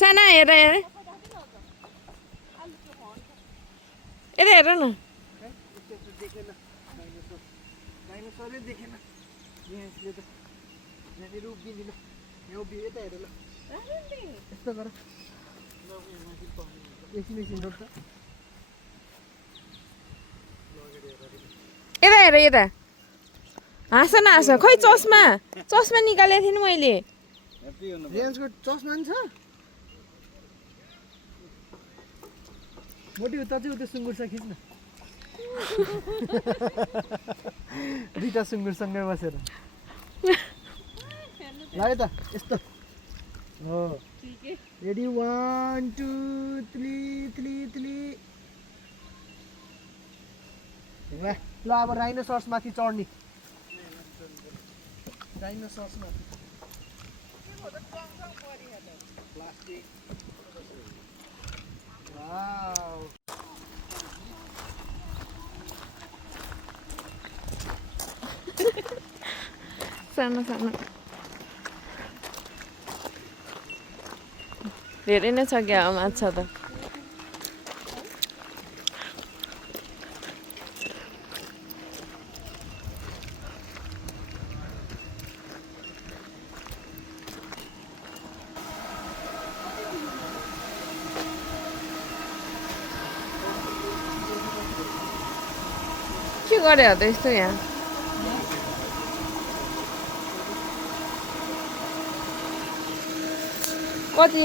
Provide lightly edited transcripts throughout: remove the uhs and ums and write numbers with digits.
साना हेर हेर यता हेर न डाइनोसरै देखेन यसले त यहाँनिर उभिदिनु यहाँ उभियो यता हेर ल यस्तो गर एकछिन एकछिन रोक्छ यता हेर यता हाँस न हाँस खोइ चस्मा चस्मा निकालेको थिएँ नि मैले रेन्जको चस्मा नि छ मोटी उता चाहिँ उता सुँगुर छ खिच्न दुईटा सुँगुर सँगै बसेर ल है त यस्तो हो रेडी 1 2 3 3 3 ल अब राइनोसर्स माथि चढ्ने राइनोसर्स माथि प्लास्टिक वाउ सानो सानो धेरै नै छ क्या माछा त के गरे हो त यस्तो यहाँ कति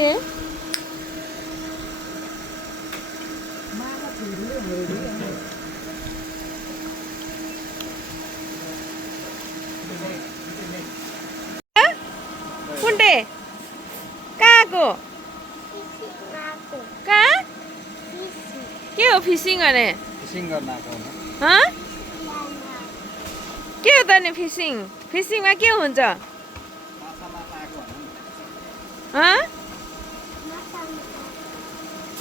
कुन्टे कहाँको कहाँ के हो फिसिङ अरे फिसिङ गर्न आएको हँ के हो त नि फिसिङ फिसिङमा के हुन्छ हँ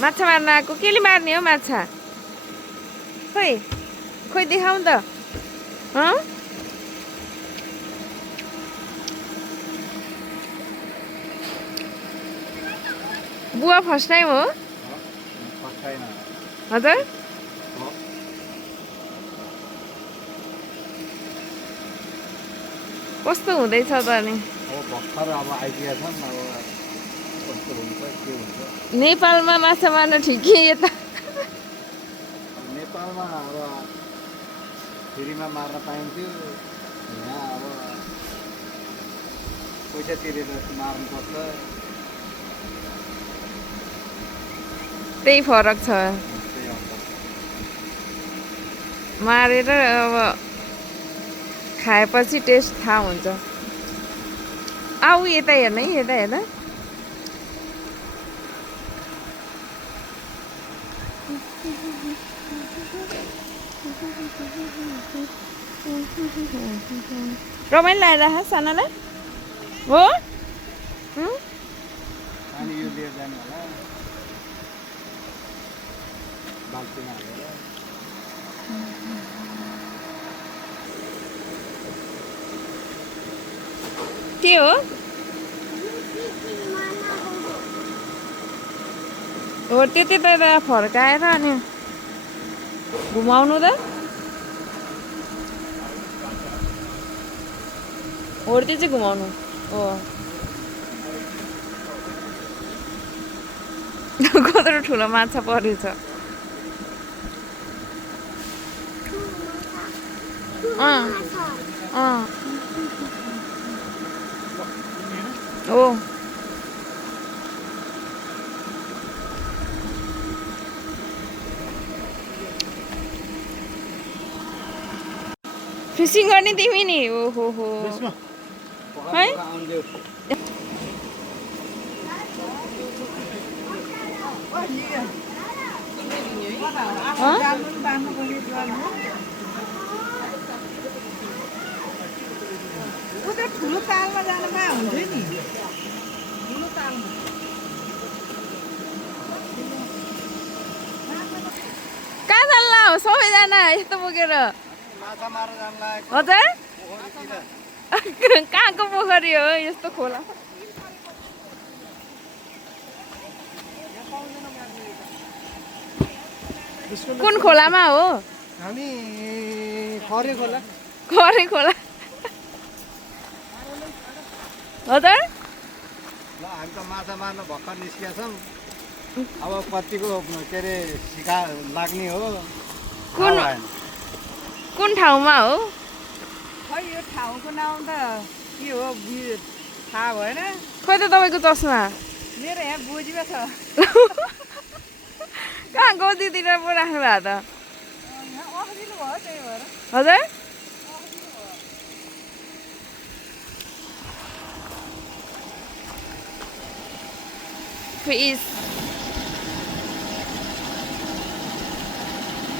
माछा मार्न आएको केले मार्ने हो माछा खोइ खोइ देखाउँ त हँ बुवा फर्स्ट टाइम हो हजुर कस्तो हुँदैछ त अनि नेपालमा माछा मार्न ठिकै यता नेपालमा अब फ्रीमा मार्न पाइन्थ्यो यहाँ अब पैसा तिरेर मार्नुपर्छ त्यही फरक छ मारेर अब खाएपछि टेस्ट थाहा हुन्छ आऊ यता हेर्न है यता हेर्न रमाइलो लगाइराख सानालाई हो अनि यो लिएर जानु होला बाल्टीमा हालेर के हो त्यति त फर्काएर अनि घुमाउनु त होर्ती चाहिँ घुमाउनु हो कत्रो ठुलो माछा परेछ हो फिसिङ गर्ने तिमी नि ओहो हो है ठुलो तालमा जानु पाए हुन्थ्यो नि ठुलो तालमा कहाँ जान्ला हो सबैजना यस्तो बोकेर माछा मार्न जान लागेको हजुर पोखरीतिर कहाँको पोखरी हो यस्तो खोला कुन खोलामा हो हामी खरे खोला खरे खोला हजुर ल हामी त माछा मार्न भर्खर निस्किया छौँ अब कतिको के अरे सिका लाग्ने हो कुन थाहा भएन। कुन ठाउँमा हो खै यो ठाउँको नाम त के हो थाहा भएन खोइ त तपाईँको चस्मा मेरो यहाँ बोजीमा छ कहाँ गोजीतिर पो राख्नु भएको त यहाँ अखिलो भयो त्यही भएर हजुर फिस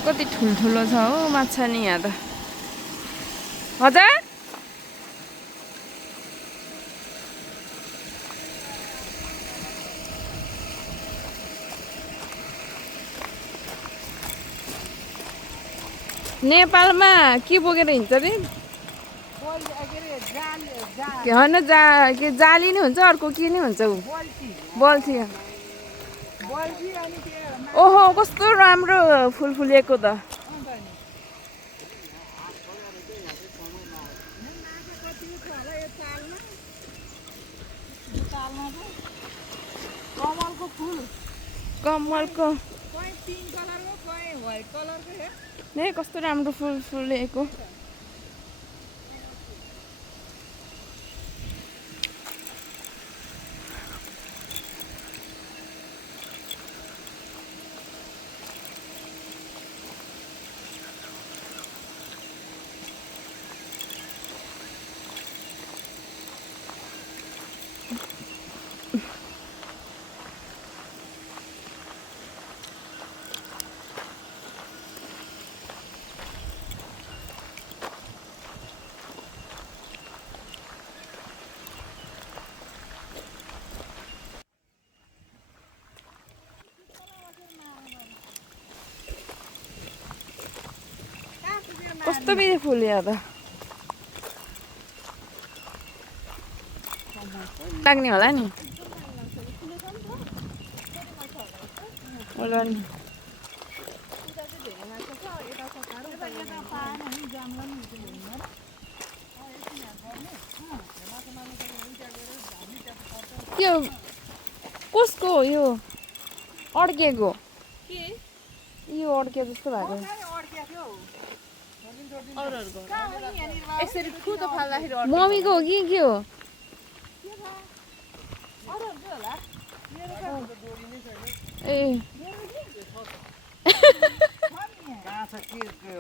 कति ठुल्ठुलो छ हो माछा नि यहाँ त हजुर नेपालमा के बोकेर हिँड्छ अरे होइन के जाली नै हुन्छ अर्को के नै हुन्छ ऊ बल्छी ओहो कस्तो राम्रो फुल फुलेको त कमलको फुल कमलको कहीँ पिङ्क कलरको कहीँ व्हाइट कलरको हे नै कस्तो राम्रो फुल फुलेको कस्तो बिहे फुल्यो त लाग्ने होला नि होला नि के हो? कसको हो यो अड्केको यो अड्के जस्तो भएको यसरी फुतो फाल्दाखेरि मम्मीको हो कि के हो ए कहाँ छ के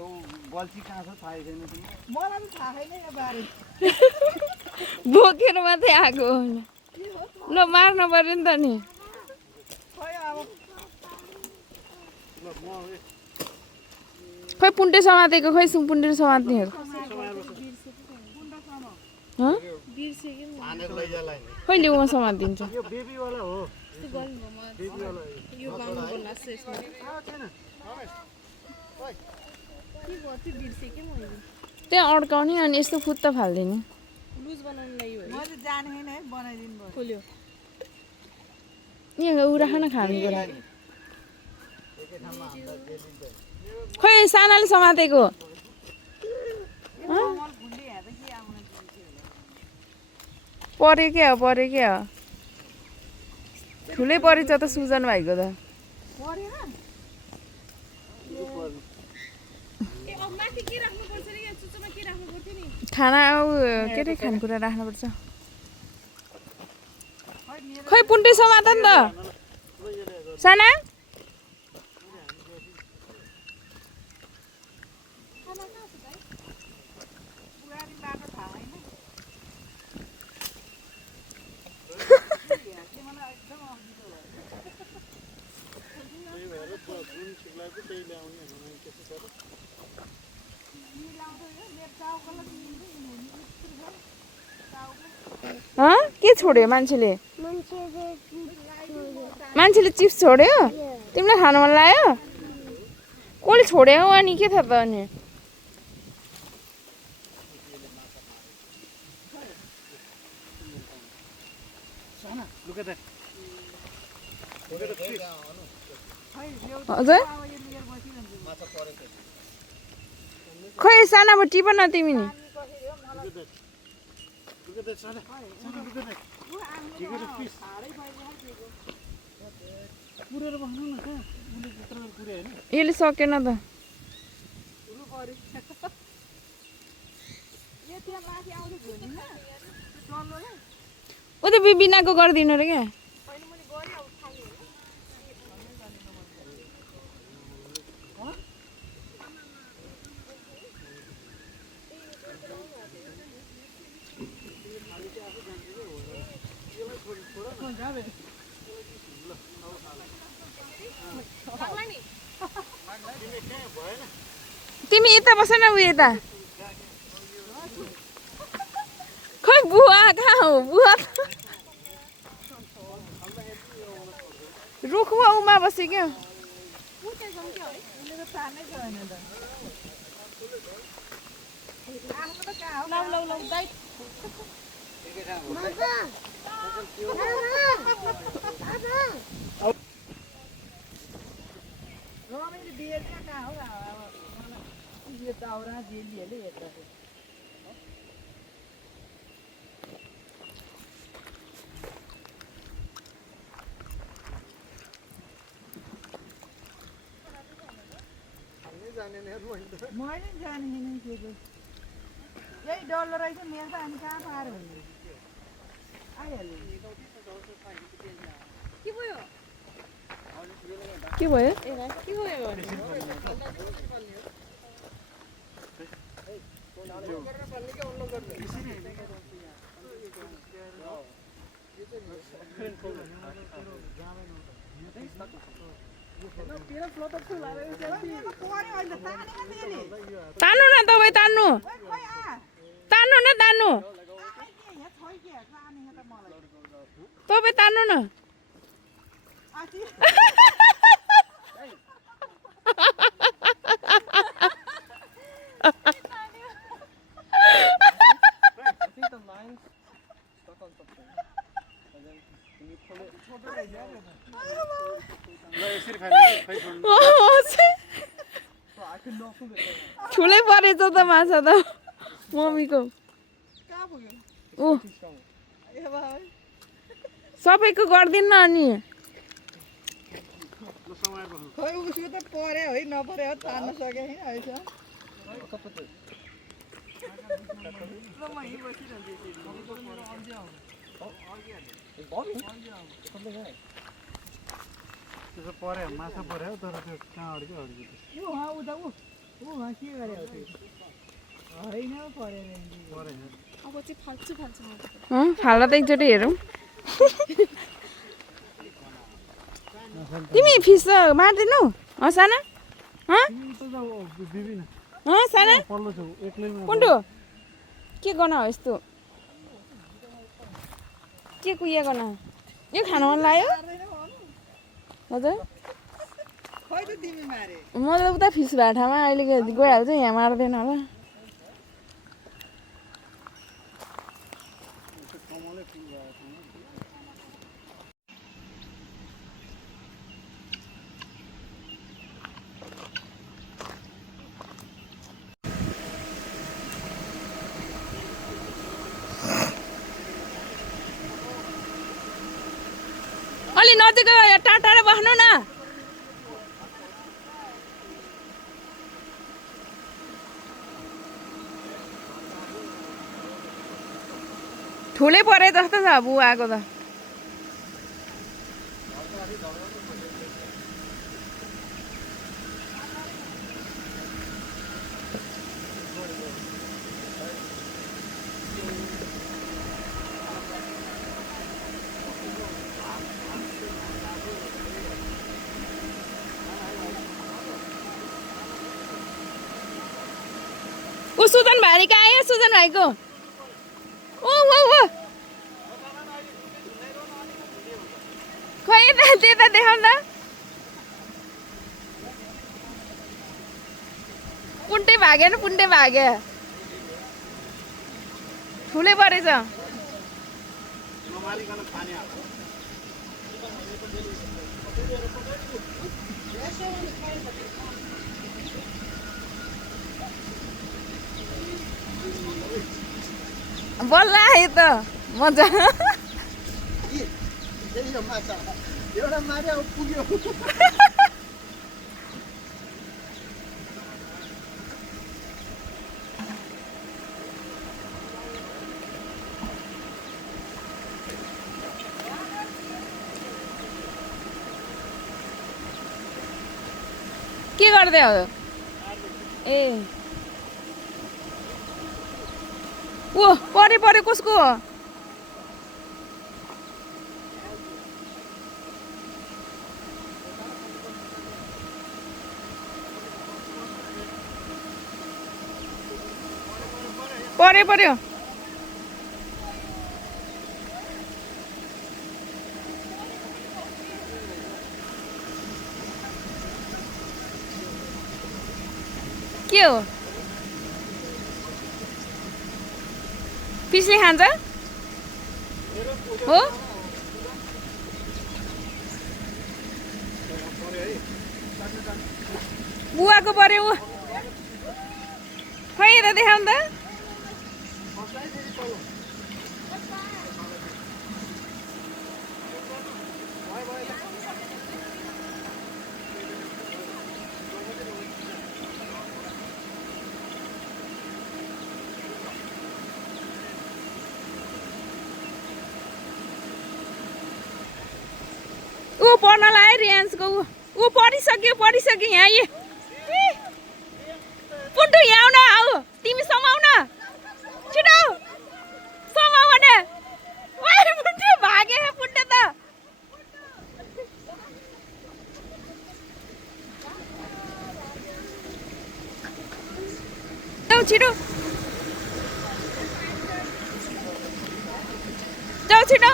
बल्छी कहाँ छ थाहै छैन तिमीलाई मलाई पनि थाहा छैन यो बारे बोकेर मात्रै आएको ल मार्न पर्यो नि त नि खै अब ल म खै पुन्टे समातेको खै पुन्टे समात्नेहरू हँ? हानेर लैजाला नि खै लिउ म समातिदिन्छु यो बेबीवाला हो त्यहाँ अड्काउने अनि यस्तो फुत्त फाल्दिने मैले जाने होइन है बनाइदिनु भयो यहाँ उ राख न खानेकुरा खै सानाले समातेको पऱ्यो क्या हो ठुलै परेछ त सुजन भाइको त खाना के अरे खानेकुरा राख्नुपर्छ खै पुन्टे समात नि त साना के छोड्यो मान्छेले चिप्स छोड्यो तिमीलाई खानु मन लाग्यो कसले छोड्यो अनि के थियो त अनि हजुर खै सानामा टिप न तिमी नि यसले सकेन त ऊ त बिनाको गरिदिनु रे क्या तिमी यता बस न ऊ यता खै बुवा कहाँ हो बुवा रुखमा उमा बस्यो क्या मैले जाने यही डल्लो रहेछ मेरो त अनि कहाँ पार हुने आइहाल्यो के भयो तान्नु न तपाईँ तान्नु तान्नु न तान्नु तपाईँ तान्नु न ठुलै परेछ त माछा त मम्मीको ऊ सबैको गर्दिन्न अनि खै उसको त पर्यो है नपर्यो हो तान्न सके होइन अहिलेसम्म त्यसो पर्यो माछा पर्यो तर त्यो कहाँ अड्क्यो ऊ के गरे हो त्यो होइन परेर फाल्दा त एकचोटि हेरौँ तिमी फिस मार्दिनु साना साना कुन्टु के गर्न हो यस्तो के कुहिया गर्न यो खानु मन लाग्यो हजुर खै त तिमी मारे म त उता फिस भाटामा अहिले गइहाल्छ यहाँ मार्दैन होला अलि नजिक टाढा बस्नु न ठुलै परे जस्तो छ बुवाको त ऊ सुजन भाइ कहाँ आयो सुजन भाइको खै त्यता देखाउ न पुन्टे भाग्यो न पुन्टे भाग्यो ठुलै परेछ बल्ल आयो त मजा यही हो माछा एउटा मार्यो अब पुग्यो के गर्दै हो ए ओ परे परे कसको हो परे पर्यो के हो फिसले खान्छ हो बुवाको पर्यो ऊ खै यता देखाउनु त ऊ पढ्न लाग्यो रियान्सको ऊ पढिसक्यो यहाँ ए पुन्टु यहाँ आउन आऊ तिमी समाउन छिटो समाउ भने पुन्टु भागे पुन्टु त जाऊ छिटो जाऊ छिटो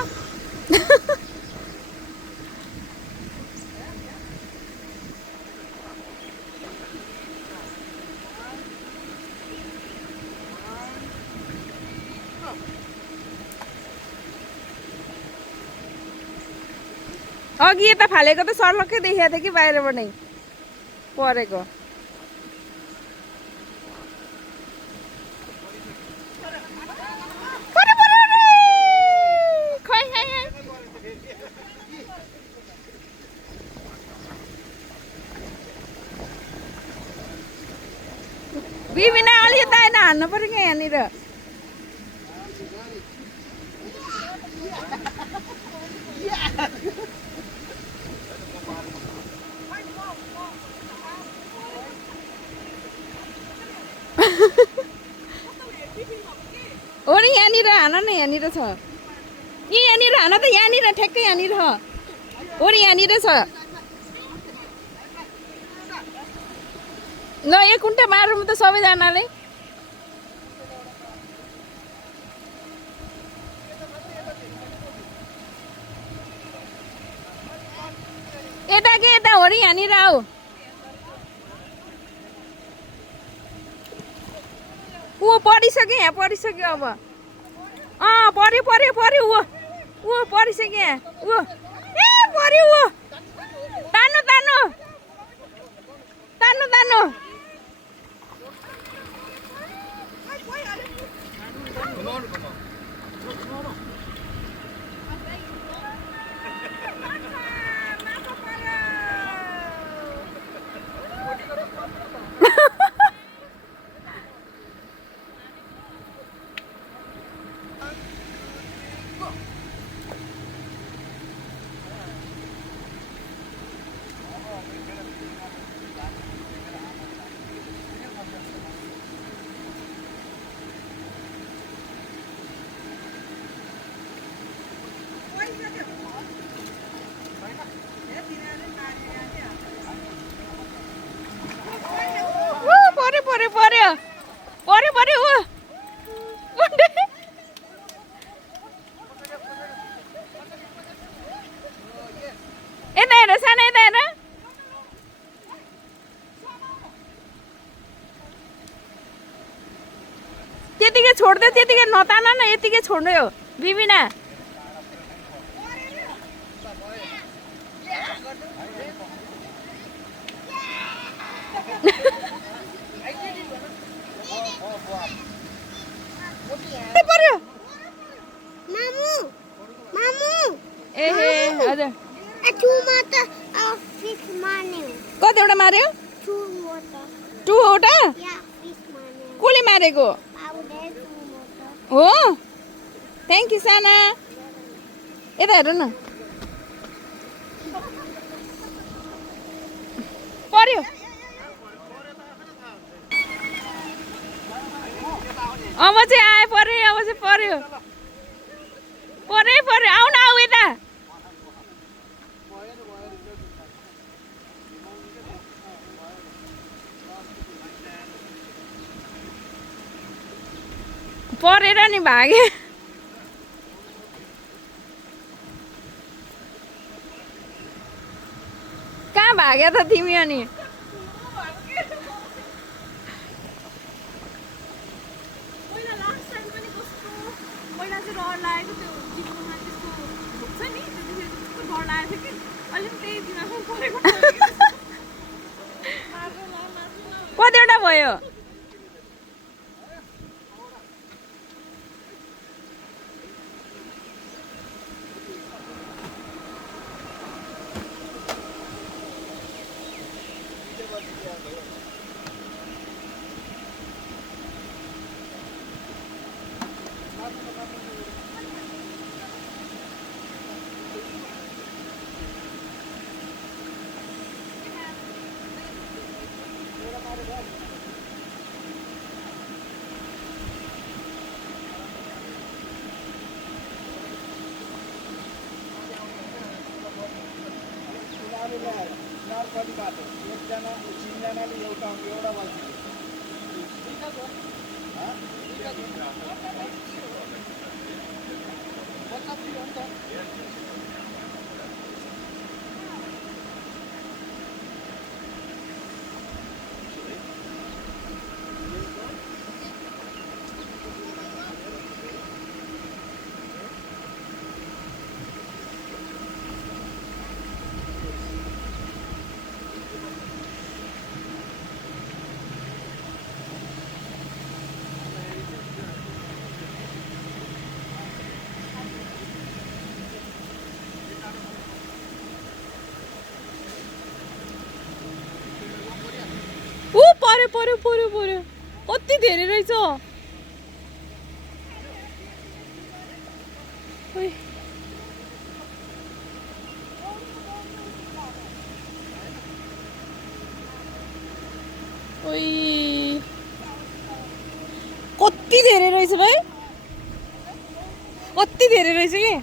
अघि यता फालेको त सर्लक्कै देखिएको थियो कि बाहिरबाट नै परेको बिबिना अलि यता आएन हान्नु पर्यो क्या यहाँनिर हो नि यहाँनिर हान न यहाँनिर छ यहाँनिर हान त यहाँनिर ठ्याक्कै यहाँनिर हो नि यहाँनिर छ ल एक कुन्टा मारौँ त सबैजनाले यता के यता हो नि यहाँनिर आऊ ऊ पढिसक्यो यहाँ पढिसक्यो अब पर्यो पर्यो पर्यो ऊ पढिसक्यो यहाँ ऊ ए पर्यो ऊ तान्नु तान्नु तान्नु तान्नु पर्यो पर्यो ऊ यता हेर सानो यता हेर त्यतिकै छोड्दै त्यतिकै नतान न यतिकै छोड्नु हो बिबिना कतिवटा मार्यो 2वटा कसले मारेको हो थ्याङ्क यू साना यता हेर न पर्यो अब चाहिँ आयो पर्यो अब चाहिँ पर्यो पर्यो आऊ न आऊ यता परेर नि भागे कहाँ भाग्यो त तिमी अनि कतिवटा भयो एकजना 3 जनाले एउटा बल्छी पर्यो कति धेरै रहेछ कति धेरै रहेछ भाइ कति धेरै रहेछ कि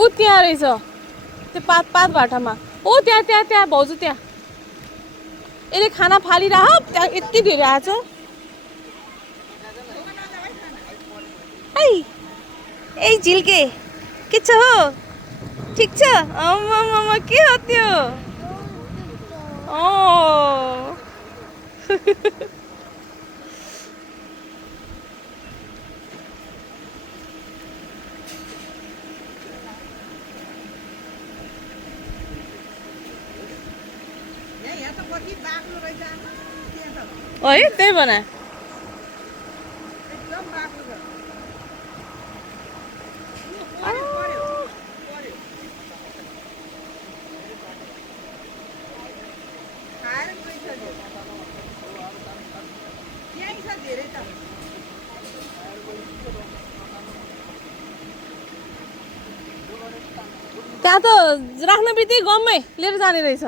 ऊ त्यहाँ रहेछ त्यो पात भाटामा ओ त्यहाँ भाउजू त्यहाँ यसले खाना फालिरह त्यहाँ यति धेरै आएछ ए झिल्के के छ हो ठिक छ आमा के हो त्यो है त्यही बना त्यहाँ त राख्न बित्तिकै गममै लिएर जाने रहेछ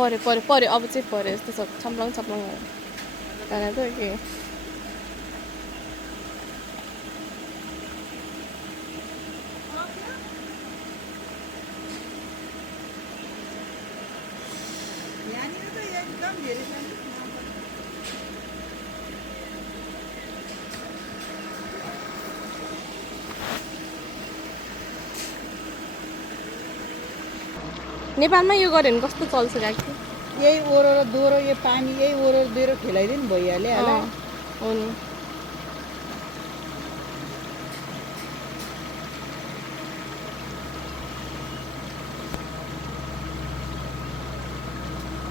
पऱ्यो पऱ्यो पऱ्यो अब चाहिँ पऱ्यो यस्तो छ छम्लङ छम्लङ भयो त्यहाँदेखि त के यहाँनिर त एकदम धेरै छ नि। नेपालमा यो गऱ्यो भने कस्तो चल्छ काकी यही ओरो र दोहोरो यो पानी यही ओरो दोहोरो खेलाइदियो नि भइहाल्यो होला। हो नि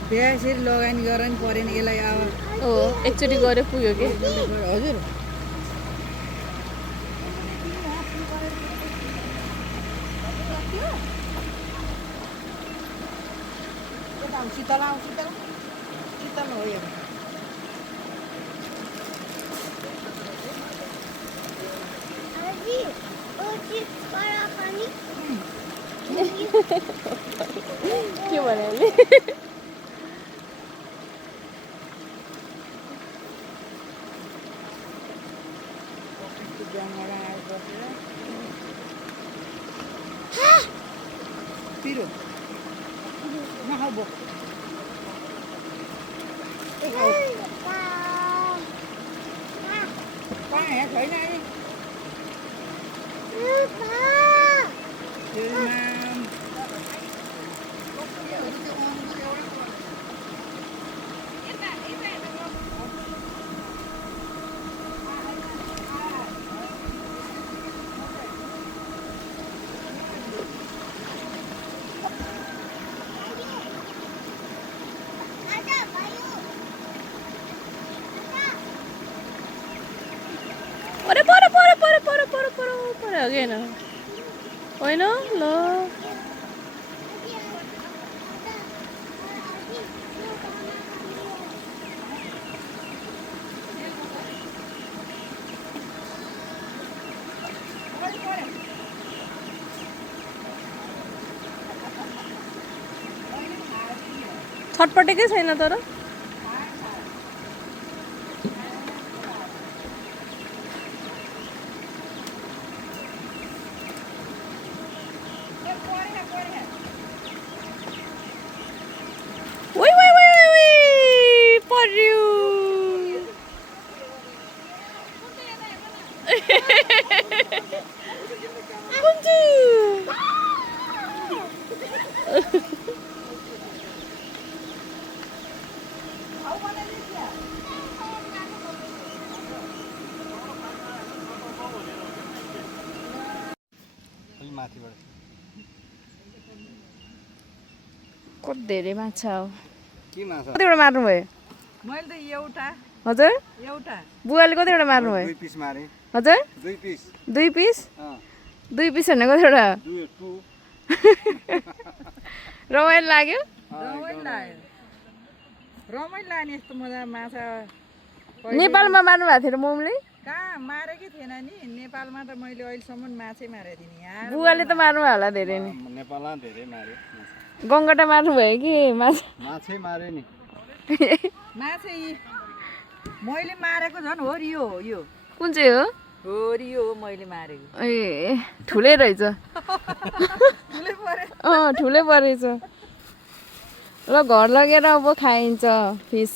बिहा यसरी लगानी गरेर नि परेन यसलाई अब हो एकचोटि गऱ्यो पुग्यो कि हजुर शीतल आऊ शीतल शीतल हो यो के भन्यो अहिले पिरो नखाऊ बो कहाँ छैन है पऱ्यो पऱ्यो पऱ्यो पऱ्यो पऱ्यो पऱ्यो पऱ्यो पऱ्यो अघि होइन होइन ल छटपटेकै छैन तर Woi woi woi woi woi पर्यो कुन्चु माथिबाट कति धेरै माछा हो के माछा कतिवटा मार्नुभयो मैले त एउटा हजुर एउटा बुवाले कतिवटा मार्नुभयो 2 पिस मारे हजुर 2 पिस 2 पिस अ 2 पिस भने कतिवटा 2 रमाइलो लाग्यो रमाइलो लाग्यो रमाइलो लाग्ने यस्तो मजा माछा नेपालमा मार्नु भएको थियो र मोमले कहाँ मारेकै थिएन नि नेपालमा त मैले अहिलेसम्म माछै मारेको थिएँ नि यहाँ बुवाले त मार्नु भयो होला धेरै नै नेपालमा धेरै मारे गङ्गटा मार्नुभयो कि माछा माछै मारे नि माछै मैले मारेको झन् हो रियो हो यो कुन चाहिँ हो रियो हो मैले मारेको ए ठुलै रहेछ ठुलै परे ठुलै परेछ ल घर लगेर अब खाइन्छ फिस